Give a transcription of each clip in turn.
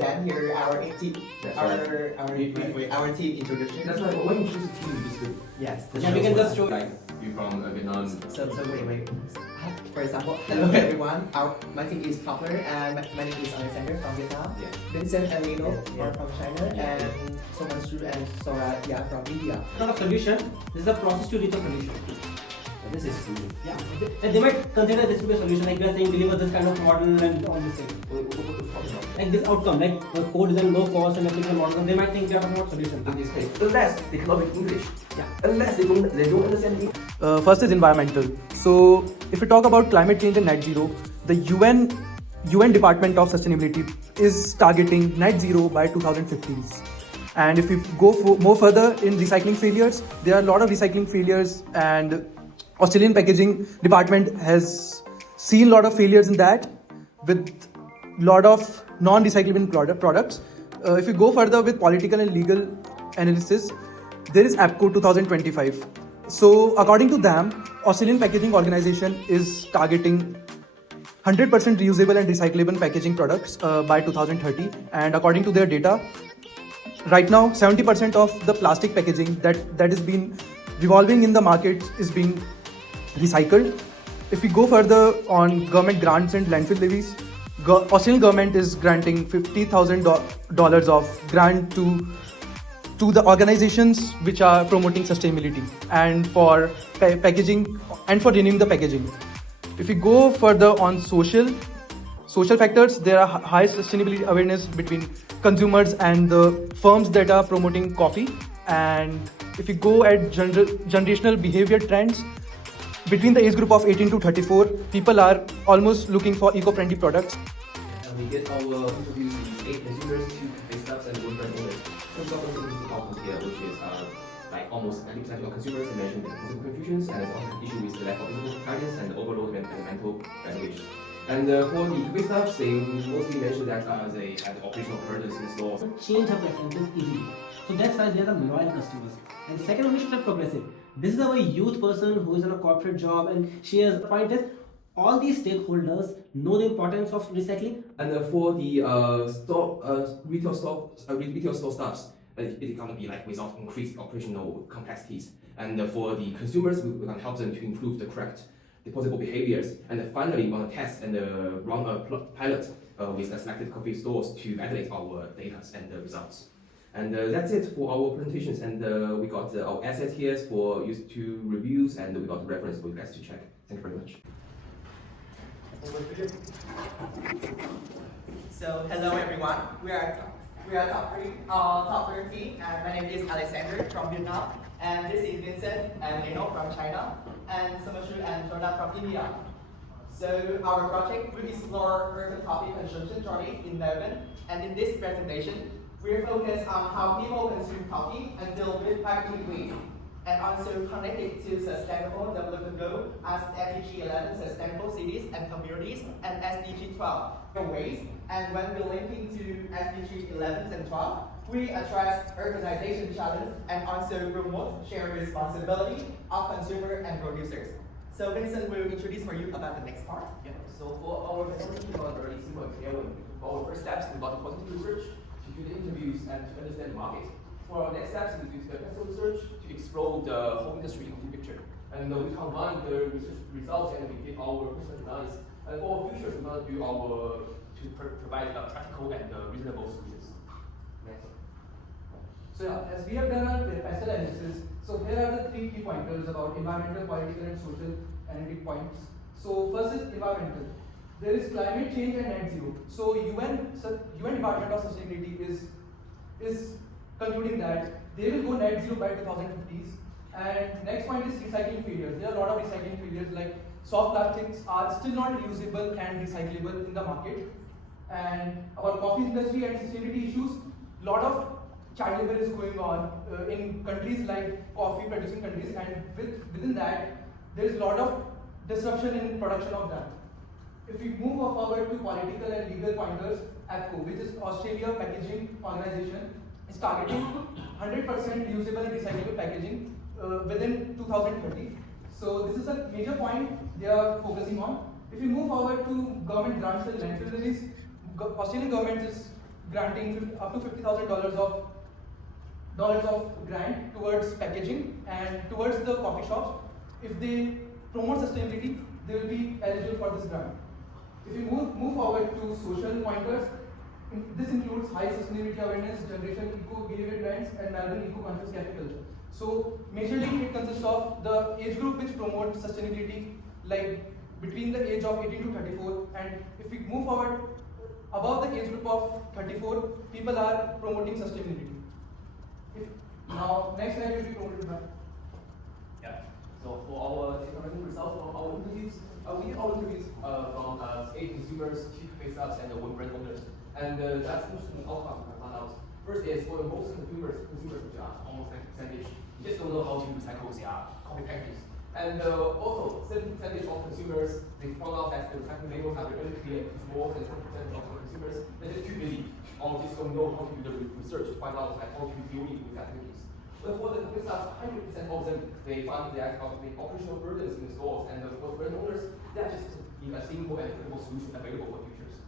then here our team, our team introduction. That's right. When you choose a team, you just do. Yes. Yeah, we can just show like you from Vietnam. So wait. For example, hello everyone. My team is Poplar and my name is Alexander from Vietnam. Yeah. Vincent and Lino are from China, and Somanshu and Sora from India. Not a solution. This is a process to reach a solution. This is solution. Yeah. And they might consider this to be a solution, like we are saying deliver this kind of model and all this thing. Like this outcome, like code is a low cost and applicable model, they might think they are about solution. In this case, unless they cannot read English. Yeah. Unless they don't understand English. First is environmental. So if we talk about climate change and net zero, the UN Department of Sustainability is targeting net zero by 2050s. And if we go more further in recycling failures, there are a lot of recycling failures, and Australian Packaging Department has seen a lot of failures in that with a lot of non-recyclable products. If you go further with political and legal analysis, there is APCO 2025. So according to them, Australian Packaging Organization is targeting 100% reusable and recyclable packaging products by 2030. And according to their data, right now 70% of the plastic packaging that is being revolving in the market is being recycled. If we go further on government grants and landfill levies, Australian government is granting $50,000 of grant to the organizations which are promoting sustainability and for packaging and for renewing the packaging. If we go further on social factors, there are high sustainability awareness between consumers and the firms that are promoting coffee. And if you go at generational behavior trends, between the age group of 18 to 34, people are almost looking for eco-friendly products. And we get our interviews with 8 consumers, 2 cafe staffs, and 1 brand owner. Some of the outcomes here, which is like almost 90% of consumers mentioned physical confusions, and there's also an issue with the lack of visible guidance and the overload and mental reservation. And for the cafe staffs, they mostly mentioned that they had operational hurdles in stores. Change her preferences easily. So that's why they are the loyal customers. And second one is step progressive. This is our youth person who is in a corporate job, and she has the point is all these stakeholders know the importance of recycling. And for the retail store staffs, it's gonna be like without increased operational complexities. And for the consumers, we're gonna help them to improve the correct disposable behaviors. And finally, we're gonna test and run a pilot with the selected coffee stores to validate our data and the results. And that's it for our presentations. And we got our assets here for use to reviews, and we got the reference for you guys to check. Thank you very much. So hello everyone. We are top 3 and my name is Alexander from Vietnam, and this is Vincent and Lino from China, and Somanshu and Sora from India. So our project will explore urban coffee consumption journey in Melbourne, and in this presentation, we're focused on how people consume coffee and deal with packaging waste, and also connect it to sustainable development goal as SDG 11 sustainable cities and communities and SDG 12 waste. And when we're linking to SDG 11 and 12, we address urbanization challenge and also promote shared responsibility of consumer and producers. So Vincent will introduce for you about the next part. Yeah. So for our presentation, we got very simple and clear one. For our first steps, we got the quantitative research to do the interviews and to understand the market. For our next steps, we do the customer research to explore the whole industry in the picture. And we combine the research results and we give our personal designs. And for our futures, we're going to do our to provide practical and reasonable solutions. Next. So yeah, as we have done our PESTEL analysis, so here are the 3 key pointers about environmental, political and social analytic points. So first is environmental. There is climate change and net zero. So UN Department of Sustainability is concluding that they will go net zero by 2050s. And next point is recycling failures. There are a lot of recycling failures, like soft plastics are still not reusable and recyclable in the market. And our coffee industry and sustainability issues, a lot of child labor is going on in countries like coffee producing countries, and within that there is a lot of disruption in production of them. If we move forward to political and legal pointers, APCO, which is Australia Packaging Organization, is targeting 100% reusable and recyclable packaging within 2030. So this is a major point they are focusing on. If we move forward to government grants and landfill levies, Australian government is granting up to $50,000 of grant towards packaging and towards the coffee shops. If they promote sustainability, they will be eligible for this grant. If we move forward to social pointers, this includes high sustainability awareness, generation eco-behavior trends, and Melbourne eco-conscious capital. So majorly it consists of the age group which promotes sustainability, like between the age of 18 to 34. And if we move forward above the age group of 34, people are promoting sustainability. Now next slide will be promoted by. Yeah. So for our economic results from our interviews, we did our interviews from 8 consumers, 2 cafe staffs, and 1 brand owners. And that's interesting outcome I found out. First is for the most consumers which are almost 90%, you just don't know how to recycle their coffee packages. And also, 70% of consumers, they found out that the recycling labels are very clear. It's more than 70% of consumers, they're just too busy or just don't know how to do the research to find out like, how to deal with that activities. But for the cafe staff, 100% of them, they find they have the operational burdens in the stores, and for the brand owners, they're just in a simple and affordable solution available for futures.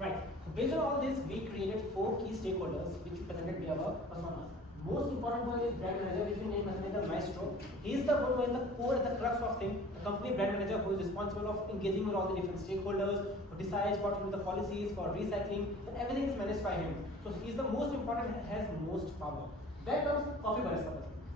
Right. So based on all this, we created 4 key stakeholders which we presented via our personas. Most important one is brand manager, which we named as the maestro. He is the one who is the core, the crux of thing. The company brand manager who is responsible of engaging with all the different stakeholders, who decides what to do the policies for recycling, and everything is managed by him. So he is the most important and has most power. Then comes coffee barista.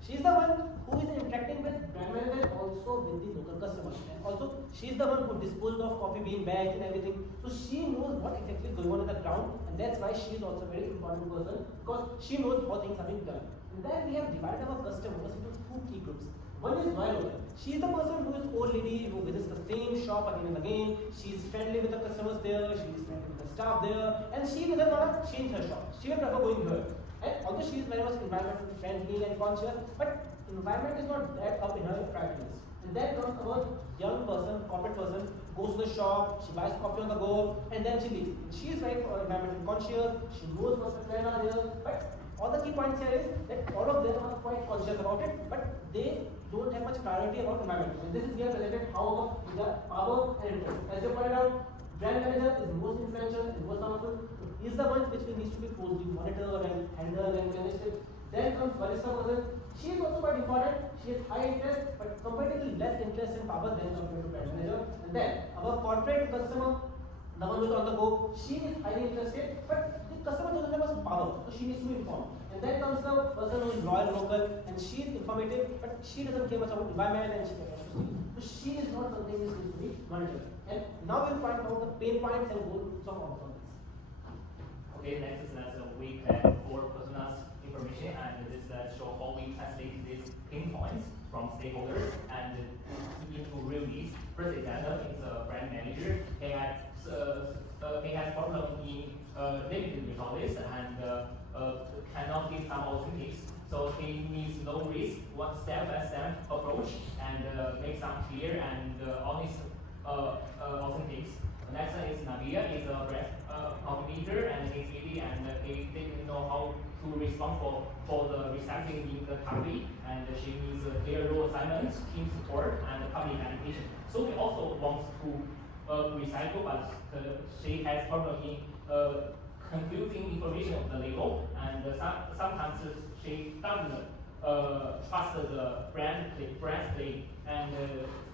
She is the one who is interacting with brand manager also with the local customers. And also she is the one who disposed of coffee bean bags and everything. So she knows what exactly is going on the ground, and that's why she is also a very important person, because she knows how things are being done. And then we have divided our customers into 2 key groups. One is loyal. She is the person who is old lady who visits the same shop again and again. She is friendly with the customers there, she is friendly with the staff there, and she doesn't want to change her shop. She will prefer going here. And although she is very much environmentally friendly and conscious, but environment is not that up in her priorities. And then comes our young person, corporate person, goes to the shop, she buys coffee on the go, and then she leaves. And she is very environmentally conscious, she knows what's the trend are there, but all the key points here is that all of them are quite conscious about it, but they don't have much priority about environment. And this is here presented how with the power and interest. As you pointed out, brand manager is most influential and most powerful. He is the one which needs to be closely monitored and handled and managed. Then comes barista person. She is also quite important. She has high interest, but comparatively less interest and power than compared to brand manager. And then our corporate customer, the one who is on the go, she is highly interested, but the customer doesn't have much power, so she needs to be informed. And then comes the person who is loyal local, and she is informative, but she doesn't care much about environment and she prefers to see. So she is not something which needs to be monitored. And now we'll find out the pain points and goals of all of this. Okay, next is that we have 4 personas information, and this show how we translate these pain points from stakeholders and into real needs. First example is a brand manager. He has problem in limited resources and cannot give some alternatives. So he needs low risk, one step-by-step approach, and make some clear and honest alternatives. The next one is Navia, is a brand coordinator, and he's busy and he didn't know how to respond for the recycling in the company, and she needs clear role assignments, team support, and public education. So he also wants to recycle, but she has problem in confusing information of the label, and sometimes she doesn't trust the brand claim. And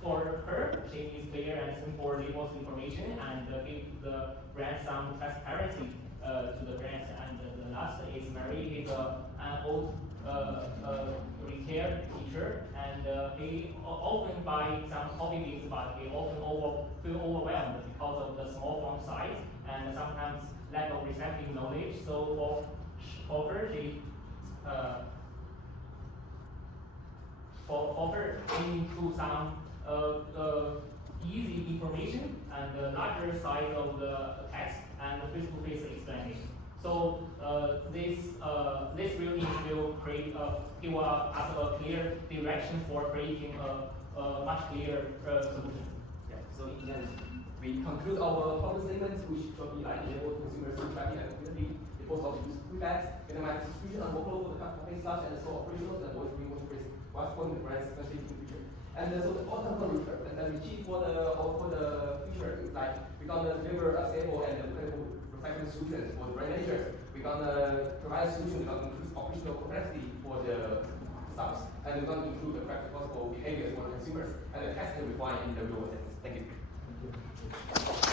for her, she needs clear and simple labels information and give the brand some transparency to the brand. And the last is Mary. He's an old retail teacher, and he often buy some coffee beans, but he often feel overwhelmed because of the small font size and sometimes lack of recycling knowledge. So for her, she needs to some easy information and the larger size of the text and the face-to-face explanation. So this really will create give us a clear direction for creating a much clearer solution. Yeah. So in the end, we conclude our problem statements, which will be like enable consumers to track and activity, report of use feedbacks, minimize distribution and workload for the campaign staff and the store operations, and always bring more risk. What's for the brands, especially in the future. And so the outcome and the achieve for the future is like we're gonna deliver a stable and credible prospective solutions for the brand managers. We're gonna provide a solution that increase operational complexity for the staffs, and we're gonna improve the practical possible behaviors for consumers and the tests that we find in the real world settings. Thank you.